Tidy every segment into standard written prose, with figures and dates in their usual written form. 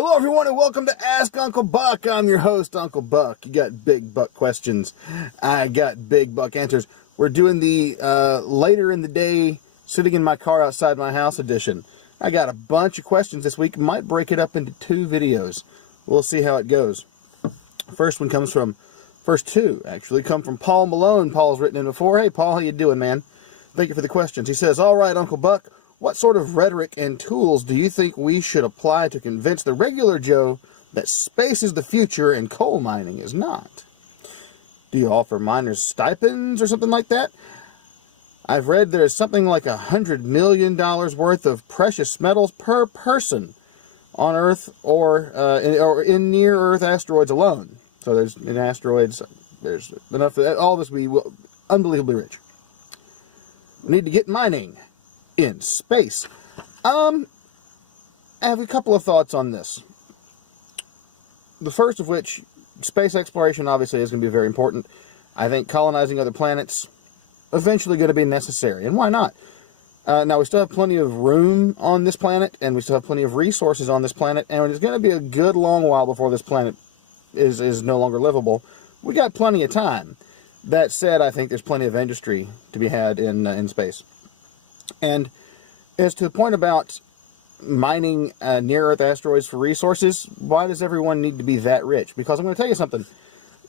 Hello, everyone, and welcome to Ask Uncle Buck. I'm your host, Uncle Buck. You got big buck questions. I got big buck answers. We're doing the later in the day, sitting in my car outside my house edition. I got a bunch of questions this week. Might break it up into 2 videos. We'll see how it goes. First two, actually, come from Paul Malone. Paul's written in before. Hey, Paul, how you doing, man? Thank you for the questions. He says, all right, Uncle Buck, what sort of rhetoric and tools do you think we should apply to convince the regular Joe that space is the future and coal mining is not? Do you offer miners stipends or something like that? I've read there's something like $100 million worth of precious metals per person on Earth or in near-Earth asteroids alone. So there's in asteroids, there's enough for all of us to be unbelievably rich. We need to get mining in space. I have a couple of thoughts on this. The first of which, space exploration obviously is going to be very important. I think colonizing other planets eventually going to be necessary, and why not? Now, we still have plenty of room on this planet, and we still have plenty of resources on this planet, and it's going to be a good long while before this planet is no longer livable. We got plenty of time. That said, I think there's plenty of industry to be had in space. And as to the point about mining near-Earth asteroids for resources, why does everyone need to be that rich? Because I'm going to tell you something.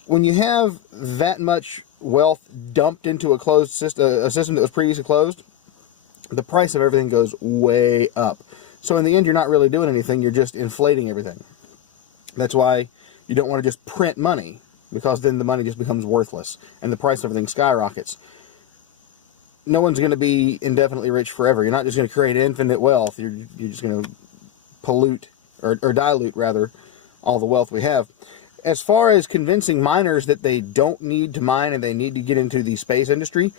When you have that much wealth dumped into a closed system, a system that was previously closed, the price of everything goes way up. So in the end, you're not really doing anything. You're just inflating everything. That's why you don't want to just print money, because then the money just becomes worthless and the price of everything skyrockets. No one's going to be indefinitely rich forever. You're not just going to create infinite wealth. You're just going to pollute, or dilute, rather, all the wealth we have. As far as convincing miners that they don't need to mine and they need to get into the space industry,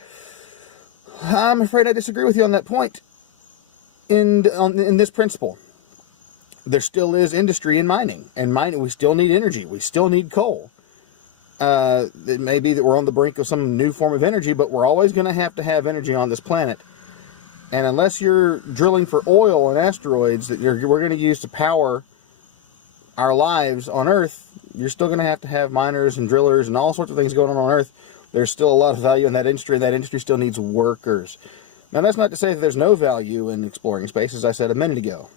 I'm afraid I disagree with you on that point. In this principle, there still is industry in mining. And mining, we still need energy. We still need coal. It may be that we're on the brink of some new form of energy, but we're always going to have energy on this planet. And unless you're drilling for oil and asteroids that we're going to use to power our lives on Earth, you're still going to have miners and drillers and all sorts of things going on Earth. There's still a lot of value in that industry, and that industry still needs workers. Now, that's not to say that there's no value in exploring space, as I said a minute ago.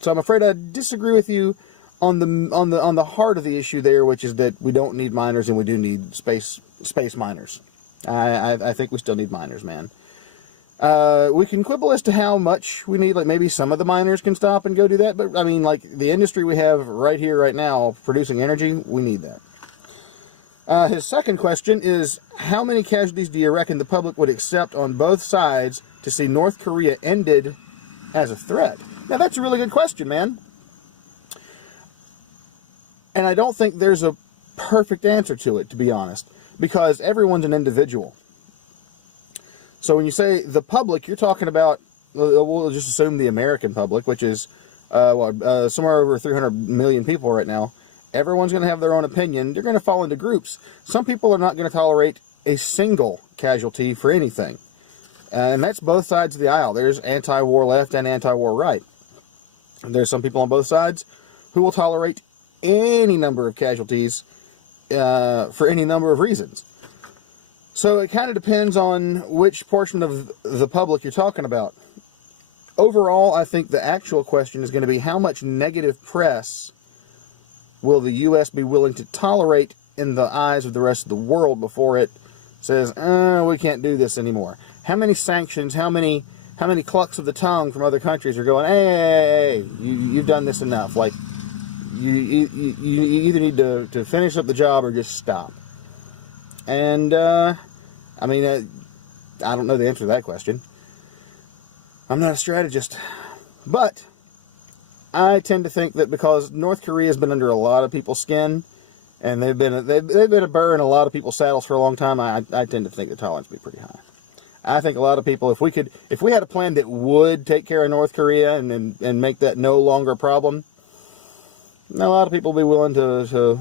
So I'm afraid I disagree with you on the heart of the issue there, which is that we don't need miners and we do need space miners. I think we still need miners, man. We can quibble as to how much we need. Like, maybe some of the miners can stop and go do that, but I mean, like, the industry we have right here, right now, producing energy, we need that. His second question is, how many casualties do you reckon the public would accept on both sides to see North Korea ended as a threat? Now, that's a really good question, man. And I don't think there's a perfect answer to it, to be honest, because everyone's an individual. So when you say the public, you're talking about, we'll just assume the American public, which is somewhere over 300 million people right now. Everyone's going to have their own opinion. They're going to fall into groups. Some people are not going to tolerate a single casualty for anything. And that's both sides of the aisle. There's anti-war left and anti-war right. There's some people on both sides who will tolerate any number of casualties for any number of reasons. So it kind of depends on which portion of the public you're talking about. Overall, I think the actual question is going to be, how much negative press will the U.S. be willing to tolerate in the eyes of the rest of the world before it says, we can't do this anymore? How many sanctions, how many clucks of the tongue from other countries are going, hey, you've done this enough. Like, you either need to finish up the job or just stop. And, I don't know the answer to that question. I'm not a strategist. But I tend to think that because North Korea has been under a lot of people's skin, and they've been a burr in a lot of people's saddles for a long time, I tend to think the tolerance would be pretty high. I think a lot of people, if we had a plan that would take care of North Korea and make that no longer a problem, a lot of people would be willing to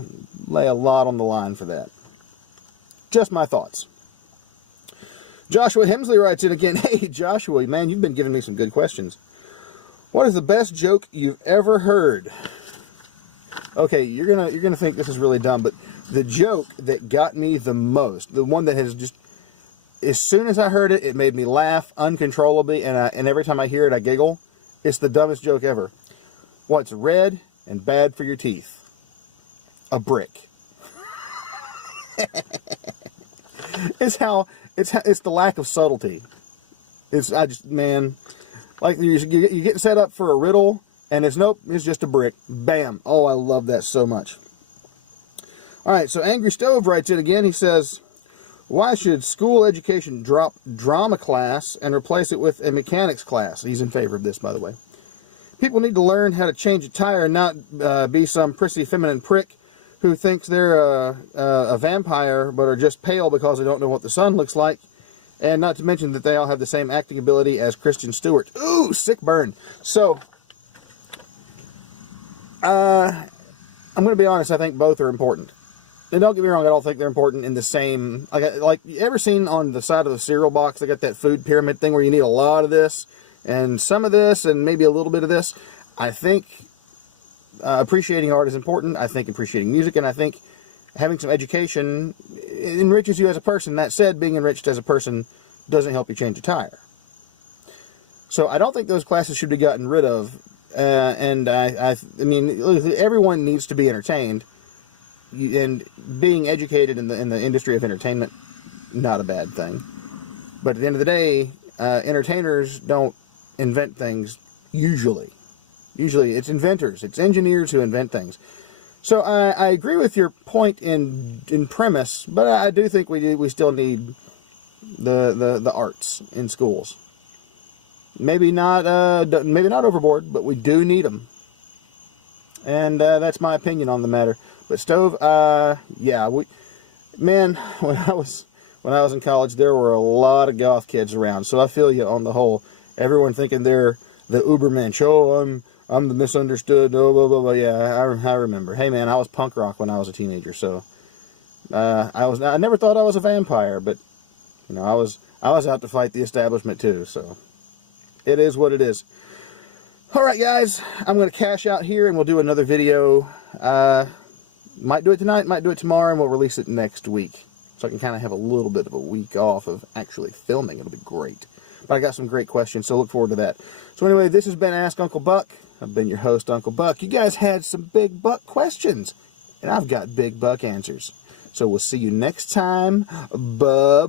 lay a lot on the line for that. Just my thoughts. Joshua Hemsley writes in again, hey Joshua, man, you've been giving me some good questions. What is the best joke you've ever heard? Okay, you're gonna think this is really dumb, but the joke that got me the most, the one that has just, as soon as I heard it, it made me laugh uncontrollably, and every time I hear it, I giggle. It's the dumbest joke ever. What's red and bad for your teeth? A brick. It's the lack of subtlety. Man, like you're getting set up for a riddle, and it's just a brick. Bam. Oh, I love that so much. All right, so Angry Stove writes in again. He says, why should school education drop drama class and replace it with a mechanics class? He's in favor of this, by the way. People need to learn how to change a tire and not be some prissy feminine prick who thinks they're a vampire but are just pale because they don't know what the sun looks like. And not to mention that they all have the same acting ability as Kristen Stewart. Ooh, sick burn. So, I'm going to be honest, I think both are important. And don't get me wrong, I don't think they're important in the same... Like, you ever seen on the side of the cereal box, they got that food pyramid thing where you need a lot of this, and some of this, and maybe a little bit of this? I think appreciating art is important. I think appreciating music, and I think having some education enriches you as a person. That said, being enriched as a person doesn't help you change a tire. So I don't think those classes should be gotten rid of. And I mean, everyone needs to be entertained, and being educated in the industry of entertainment, not a bad thing. But at the end of the day, entertainers don't invent things usually. Usually, it's inventors, it's engineers who invent things. So I agree with your point in premise, but I do think we still need the arts in schools. Maybe not overboard, but we do need them. And that's my opinion on the matter. But Stove, yeah, man, when I was in college, there were a lot of goth kids around. So I feel you on the whole. Everyone thinking they're the Ubermensch. Oh, I'm the misunderstood. Oh, blah, blah, blah. Yeah, I remember. Hey, man, I was punk rock when I was a teenager. So I never thought I was a vampire, but you know, I was out to fight the establishment too. So it is what it is. All right, guys, I'm going to cash out here, and we'll do another video. Might do it tonight, might do it tomorrow, and we'll release it next week. So I can kind of have a little bit of a week off of actually filming. It'll be great. But I got some great questions, so look forward to that. So anyway, this has been Ask Uncle Buck. I've been your host, Uncle Buck. You guys had some big buck questions, and I've got big buck answers. So we'll see you next time. Bye-bye.